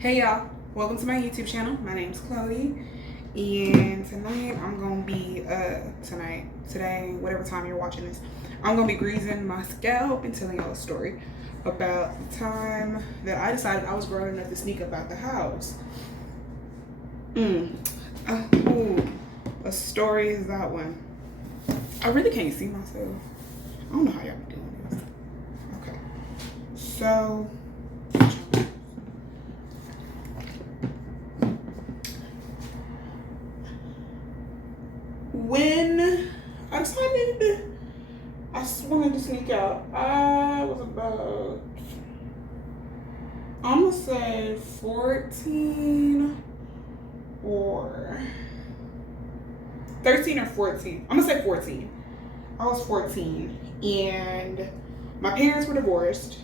Hey y'all, welcome to my YouTube channel. My name's Chloe, and tonight I'm gonna be today, whatever time you're watching this, I'm gonna be greasing my scalp and telling y'all a story about the time that I decided I was grown enough to sneak up out the house. A story is that one. I really can't see myself. I don't know how y'all be doing this. Okay, so. When I decided I wanted to sneak out, I was about, I'm gonna say 14 or 13 or 14. I'm gonna say 14. I was 14 and my parents were divorced,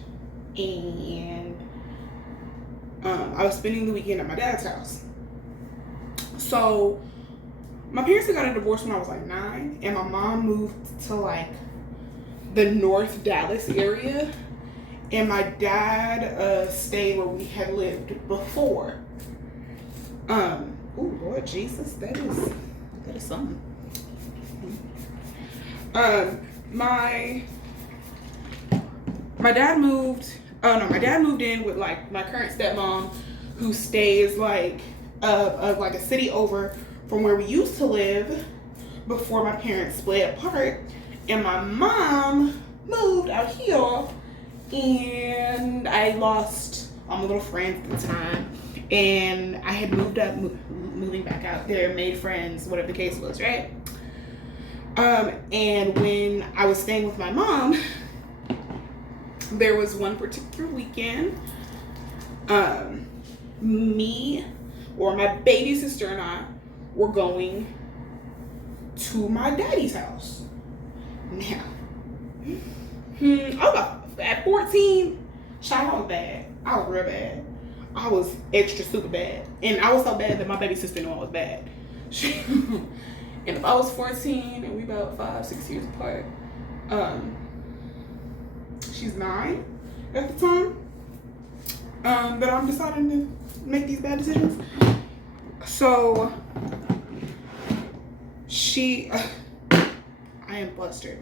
and I was spending the weekend at my dad's house. So my parents had got a divorce when I was like 9, and my mom moved to like the North Dallas area, and my dad stayed where we had lived before. Oh Lord Jesus, that is something. My dad moved. Oh no, my dad moved in with like my current stepmom, who stays like a city over from where we used to live before my parents split apart. And my mom moved out here, and I lost all my little friends at the time, and I had moved up, moving back out there, made friends, whatever the case was, right? And when I was staying with my mom, there was one particular weekend, my baby sister and I were going to my daddy's house. Now, at 14, child, I was bad. I was real bad. I was extra super bad. And I was so bad that my baby sister knew I was bad. And if I was 14 and we about 5-6 years apart, she's 9 at the time. But I'm deciding to make these bad decisions. So I am flustered.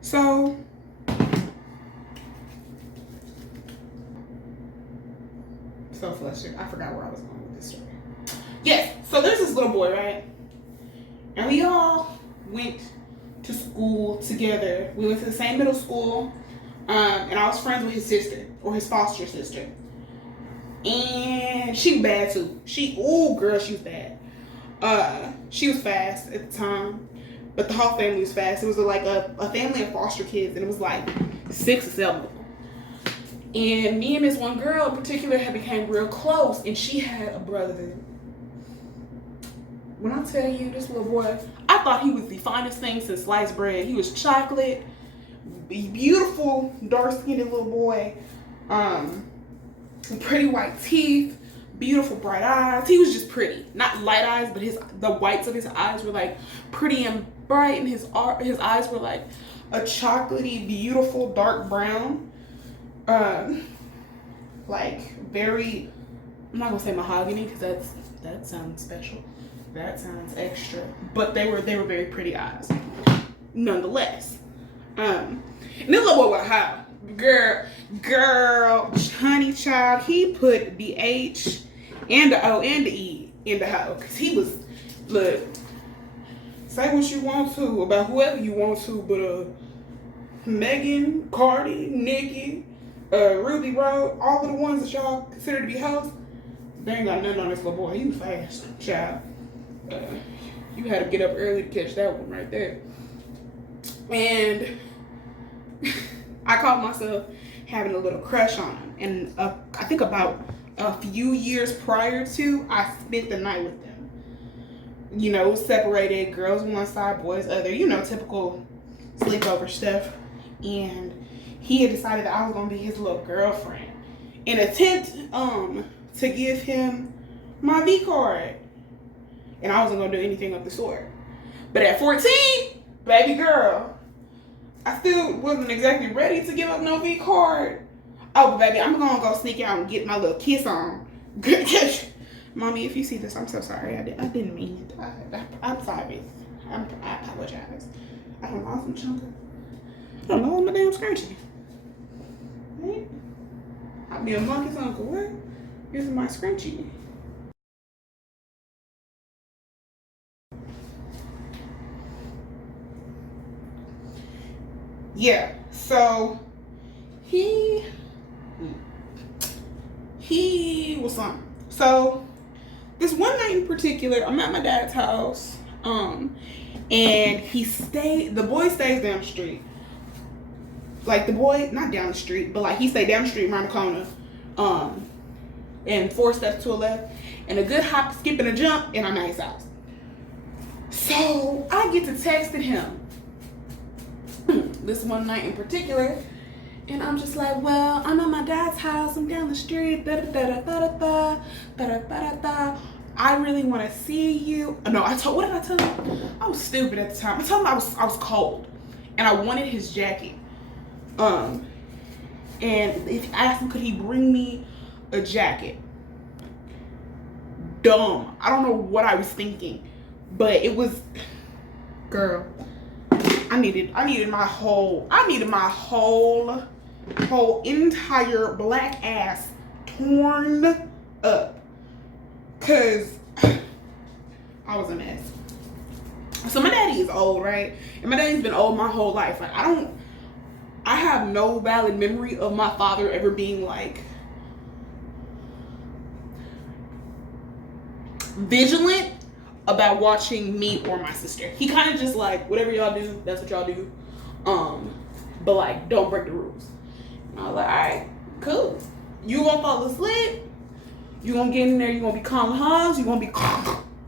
So flustered. I forgot where I was going with this story. Yes, so there's this little boy, right? And we all went to school together. We went to the same middle school. And I was friends with his sister, or his foster sister. And she was bad too. She was bad. She was fast at the time, but the whole family was fast. It was like a family of foster kids, and it was like 6 or 7 of them. And me and this one girl in particular had became real close, and she had a brother. When I tell you, this little boy, I thought he was the finest thing since sliced bread. He was chocolate, beautiful, dark-skinned little boy, pretty white teeth, beautiful bright eyes. He was just pretty, not light eyes, but the whites of his eyes were like pretty and bright, and his eyes were like a chocolatey, beautiful dark brown, like very, I'm not gonna say mahogany because that sounds special, that sounds extra, but they were very pretty eyes nonetheless. And this little boy was high. Girl, honey child, he put the H and the O and the E in the hoe. Because he was, look, say what you want to about whoever you want to, but Megan, Cardi, Nicki, Ruby Road, all of the ones that y'all consider to be hoes, they ain't got nothing on this little boy. He was fast, child. You had to get up early to catch that one right there. And I caught myself having a little crush on him. And I think about a few years prior to, I spent the night with them. You know, separated, girls on one side, boys other, typical sleepover stuff. And he had decided that I was gonna be his little girlfriend in an attempt to give him my V card. And I wasn't gonna do anything of the sort. But at 14, baby girl, I still wasn't exactly ready to give up no V card. Oh, but baby, I'm gonna go sneak out and get my little kiss on Mommy, if you see this, I'm so sorry. I didn't mean it. I'm sorry. I apologize. I don't know. I'm chunky. I don't know. I'm a damn scrunchy. Right? I'll be a monkey's uncle. What? Here's my scrunchie. Yeah. So he was something. So this one night in particular, I'm at my dad's house, and the boy stays down the street. Like the boy, not down the street, but like he stayed down the street around the corner, and 4 steps to a left, and a good hop, skip, and a jump, and I'm at his house. So I get to texting him this one night in particular, and I'm just like, well, I'm at my dad's house, I'm down the street, I really want to see you. No, what did I tell him? I was stupid at the time. I told him I was cold, and I wanted his jacket. And if I asked him, could he bring me a jacket? Dumb. I don't know what I was thinking, but it was, girl, I needed my whole entire black ass torn up, cause I was a mess. So my daddy is old, right? And my daddy's been old my whole life. Like I have no valid memory of my father ever being like vigilant about watching me or my sister. He kind of just like, whatever y'all do, that's what y'all do. But like, don't break the rules. And I was like, all right, cool. You gonna fall asleep. You gonna get in there. You gonna be calm hugs. You gonna be,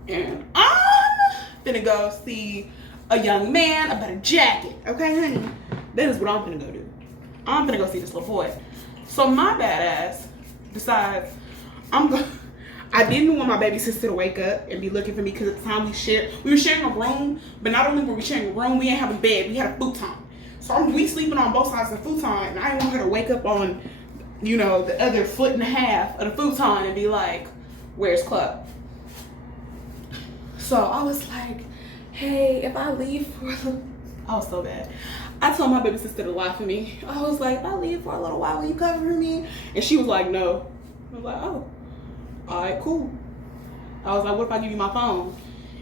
and I'm finna go see a young man about a jacket. Okay, honey. That is what I'm finna go do. I'm finna go see this little boy. So my badass decides I didn't want my baby sister to wake up and be looking for me, because at the time we were sharing a room, but not only were we sharing a room, we didn't have a bed, we had a futon. So we sleeping on both sides of the futon, and I didn't want her to wake up on, the other 1.5 foot of the futon and be like, where's Club? So I was like, hey, if I leave I was so bad. I told my baby sister to lie for me. I was like, if I leave for a little while, will you cover me? And she was like, no. I was like, oh. All right, cool. I was like, what if I give you my phone?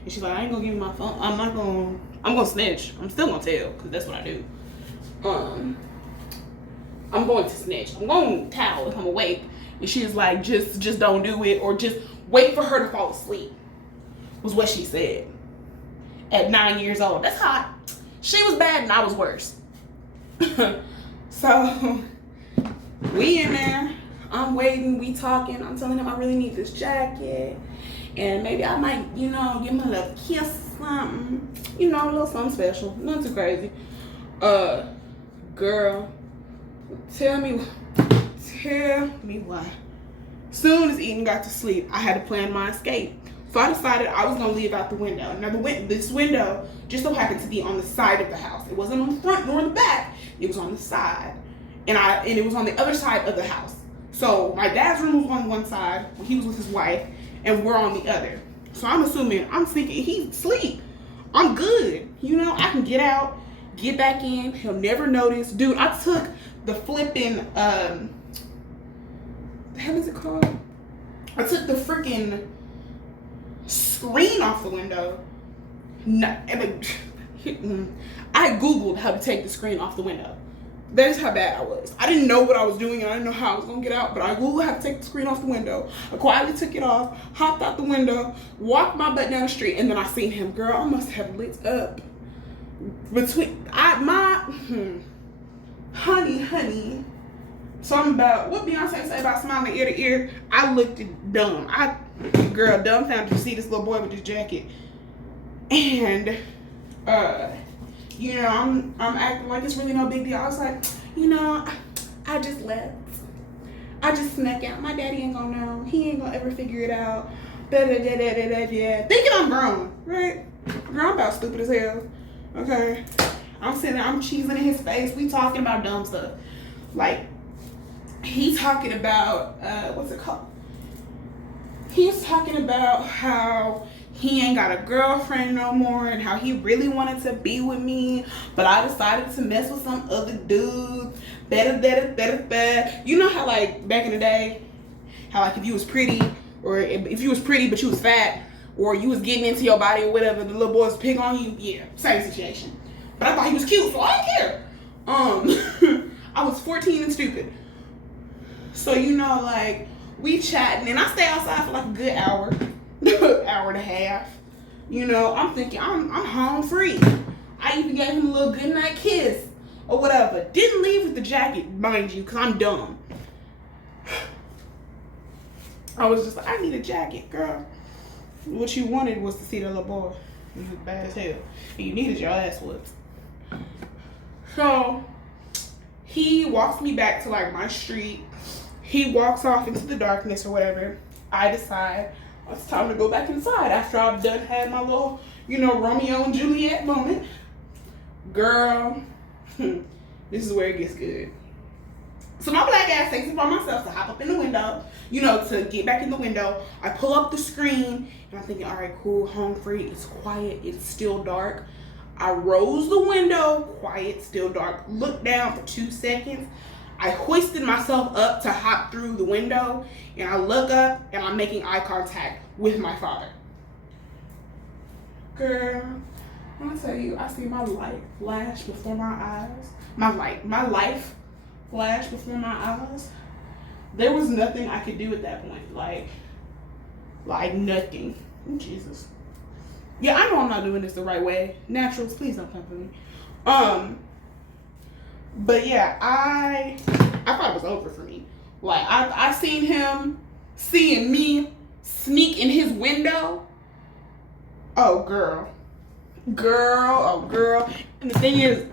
And she's like, I ain't gonna give you my phone. I'm gonna snitch. I'm still gonna tell, because that's what I do. I'm going to snitch. I'm going to tell if I'm awake. And she was like, just don't do it, or just wait for her to fall asleep, was what she said. At 9 years old. That's hot. She was bad and I was worse. So, we in there. I'm waiting, we talking. I'm telling him I really need this jacket. And maybe I might, give him a little kiss, something. A little something special. Nothing too crazy. Girl, tell me why. Soon as Eden got to sleep, I had to plan my escape. So I decided I was going to leave out the window. Now, this window just so happened to be on the side of the house. It wasn't on the front nor the back. It was on the side. And it was on the other side of the house. So my dad's room was on one side when he was with his wife, and we're on the other. So I'm thinking he's asleep. I'm good. I can get out, get back in. He'll never notice. Dude, I took the flipping, the hell is it called? I took the freaking screen off the window. I Googled how to take the screen off the window. That is how bad I was. I didn't know what I was doing, and I didn't know how I was going to get out, but I Googled how to take the screen off the window. I quietly took it off, hopped out the window, walked my butt down the street, and then I seen him. Girl, I must have lit up. Honey. So I'm about, what Beyonce say about smiling ear to ear? I looked dumb. Dumbfounded to see this little boy with this jacket. And, I'm acting like it's really no big deal. I was like, I just left. I just snuck out. My daddy ain't gonna know. He ain't gonna ever figure it out. Thinking I'm grown, right? Girl, I'm about stupid as hell. Okay? I'm cheesing in his face. We talking about dumb stuff. Like, he talking about, what's it called? He's talking about how he ain't got a girlfriend no more and how he really wanted to be with me, but I decided to mess with some other dudes. Better. You know how like back in the day, how like if you was pretty, or if you was pretty but you was fat, or you was getting into your body or whatever, the little boys pick on you. Yeah, same situation. But I thought he was cute, so I didn't care. I was 14 and stupid. So you know, like we chatting, and I stay outside for like a good hour, hour and a half. You know, I'm thinking I'm home free. I even gave him a little goodnight kiss or whatever. Didn't leave with the jacket, mind you, because I'm dumb. I was just like, I need a jacket, girl. What you wanted was to see the little boy. He was bad as hell. And you needed your ass whooped. So, he walks me back to like my street. He walks off into the darkness or whatever. I decide it's time to go back inside after I've done had my little, you know, Romeo and Juliet moment. Girl, this is where it gets good. So my black ass takes it upon myself to hop up in the window, you know, to get back in the window. I pull up the screen and I'm thinking, all right, cool, home free. It's quiet. It's still dark. I rose the window, quiet, still dark. Look down for 2 seconds. I hoisted myself up to hop through the window, and I look up and I'm making eye contact with my father. Girl, when I tell you, I see my light flash before my eyes. My life flash before my eyes. There was nothing I could do at that point. Like nothing. Oh, Jesus. Yeah, I know I'm not doing this the right way. Naturals, please don't come for me. But yeah, I thought it was over for me. Like I seen him seeing me sneak in his window. Oh girl. And the thing is,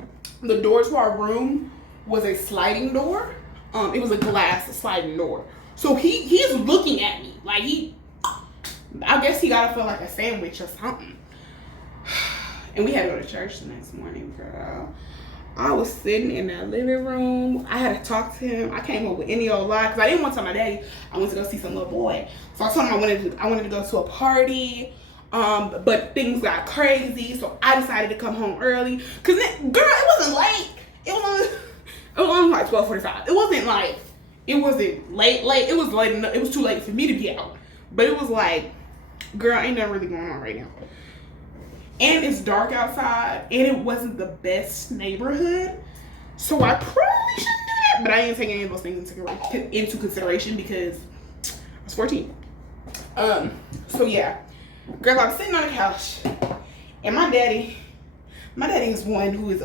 the door to our room was a sliding door. It was a glass sliding door. So he's looking at me. Like I guess he gotta feel like a sandwich or something. And we had to go to church the next morning, girl. I was sitting in that living room. I had to talk to him. I came up with any old lie because I didn't want to tell my daddy I went to go see some little boy. So I told him I wanted to go to a party, but things got crazy. So I decided to come home early. Cause girl, it wasn't late. It was only like 12:45. It wasn't late. It was late enough. It was too late for me to be out. But it was like, girl, ain't nothing really going on right now. And it's dark outside, and it wasn't the best neighborhood, so I probably shouldn't do that. But I didn't take any of those things into consideration because I was 14. So yeah, girl, I was sitting on the couch, and my daddy is one who is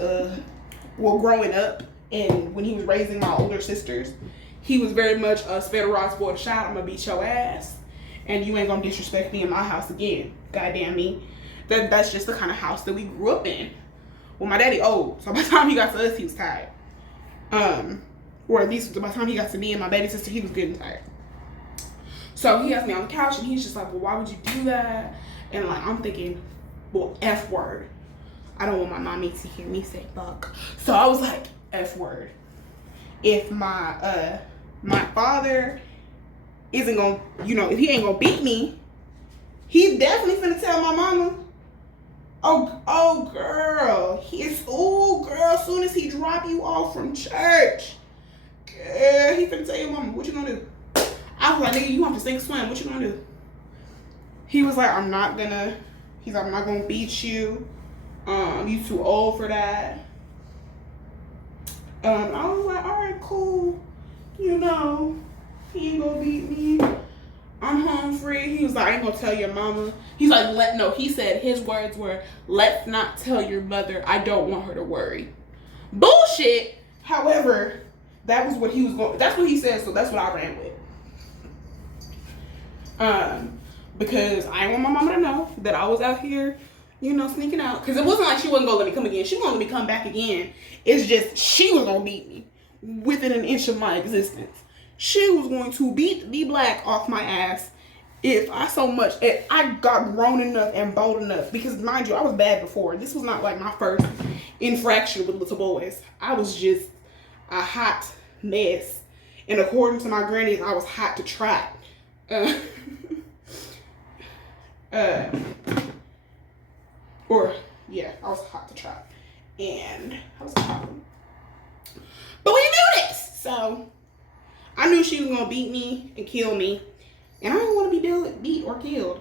growing up, and when he was raising my older sisters, he was very much a spare rod, spoiled child. I'm gonna beat your ass, and you ain't gonna disrespect me in my house again. Goddamn me. That's just the kind of house that we grew up in. Well, my daddy old, so by the time he got to us, he was tired. Or at least by the time he got to me and my baby sister, he was getting tired. So he asked me on the couch, and he's just like, well, why would you do that? And like, I'm thinking, well, F word. I don't want my mommy to hear me say fuck. So I was like, F word. If my father isn't gonna, if he ain't gonna beat me, he's definitely finna tell my mama. Oh, girl. As soon as he drop you off from church, girl, he finna tell your mama, what you gonna do? I was like, nigga, you have to sink swim. What you gonna do? He was like, I'm not gonna beat you. You too old for that. I was like, all right, cool. He ain't gonna beat me. I'm home free. He was like, I ain't gonna tell your mama. He's like, he said his words were, let's not tell your mother. I don't want her to worry. Bullshit. However, that's what he said, so that's what I ran with. Because I didn't want my mama to know that I was out here, sneaking out. Because it wasn't like she wasn't gonna let me come again. She wasn't gonna let me come back again. It's just, she was gonna beat me within an inch of my existence. She was going to beat the black off my ass if I got grown enough and bold enough. Because mind you, I was bad before. This was not like my first infraction with little boys. I was just a hot mess. And according to my grannies, I was hot to trot. Uh, or yeah, I was hot to trap, and I was a problem. But we knew this, so I knew she was gonna beat me and kill me, and I didn't want to be beat or killed.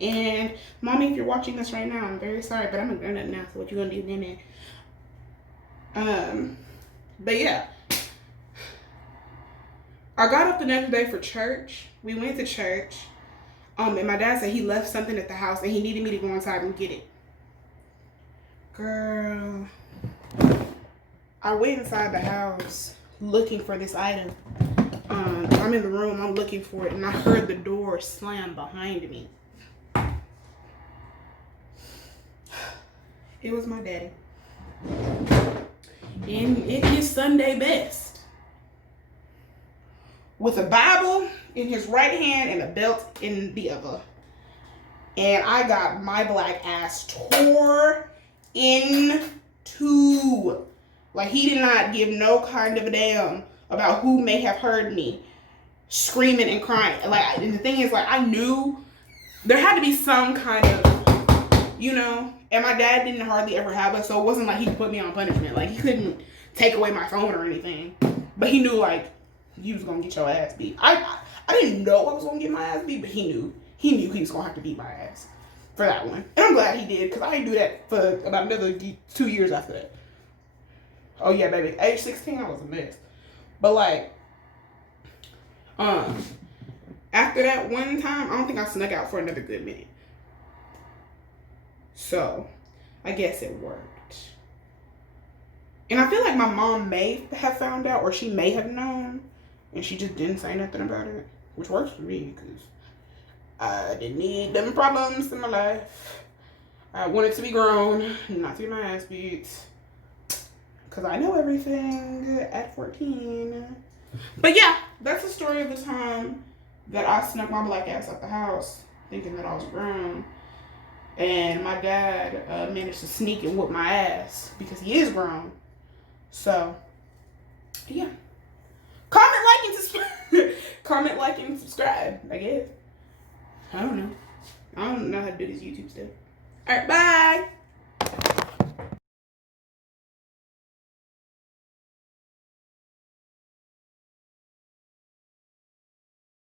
And mommy, if you're watching this right now, I'm very sorry, but I'm a grown up now, so what you gonna do then? But yeah, I got up the next day for church. We went to church. And my dad said he left something at the house and he needed me to go inside and get it. Girl, I went inside the house looking for this item. I'm in the room, I'm looking for it, and I heard the door slam behind me. It was my daddy. In his Sunday best. With a Bible in his right hand and a belt in the other. And I got my black ass tore into. Like, he did not give no kind of a damn about who may have heard me screaming and crying. Like, and the thing is, like, I knew there had to be some kind of, you know, and my dad didn't hardly ever have us, so it wasn't like he could put me on punishment. Like, he couldn't take away my phone or anything. But he knew, like, you was gonna get your ass beat. I didn't know I was gonna get my ass beat, but he knew. He knew he was gonna have to beat my ass for that one. And I'm glad he did, because I didn't do that for about another 2 years after that. Oh yeah, baby. Age 16, I was a mess. But like, after that one time, I don't think I snuck out for another good minute. So, I guess it worked. And I feel like my mom may have found out, or she may have known, and she just didn't say nothing about it, which works for me, because I didn't need them problems in my life. I wanted to be grown, not to get my ass beat, because I know everything at 14. But yeah, that's the story of the time that I snuck my black ass out the house, thinking that I was grown. And my dad managed to sneak and whoop my ass, because he is grown. So, yeah. Comment, like, and subscribe. Comment, like, and subscribe, I guess. I don't know. I don't know how to do this YouTube stuff. All right, bye.